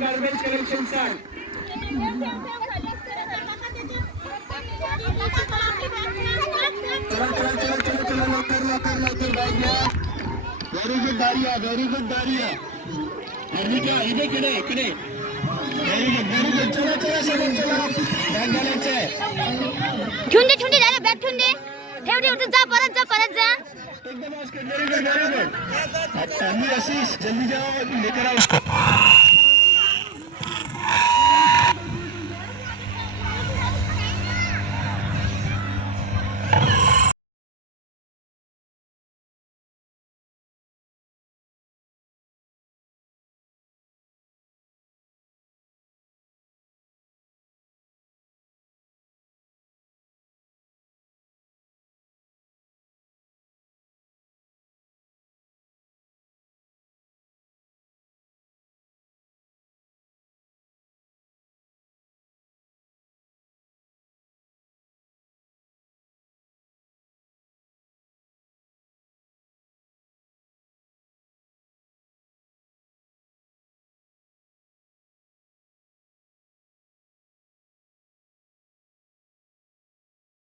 Garbage collection साठी very good दारिया, very good दारिया. इकडे very good. चला चला समोर चला. बॅग घालायचं आहे. ठेवून दे दादा, बॅग ठेवून दे. ठेव जा, परत जा. एकदम व्हेरी गुड. अच्छा मी आशीष जल्दी जाओ लेकर आओ.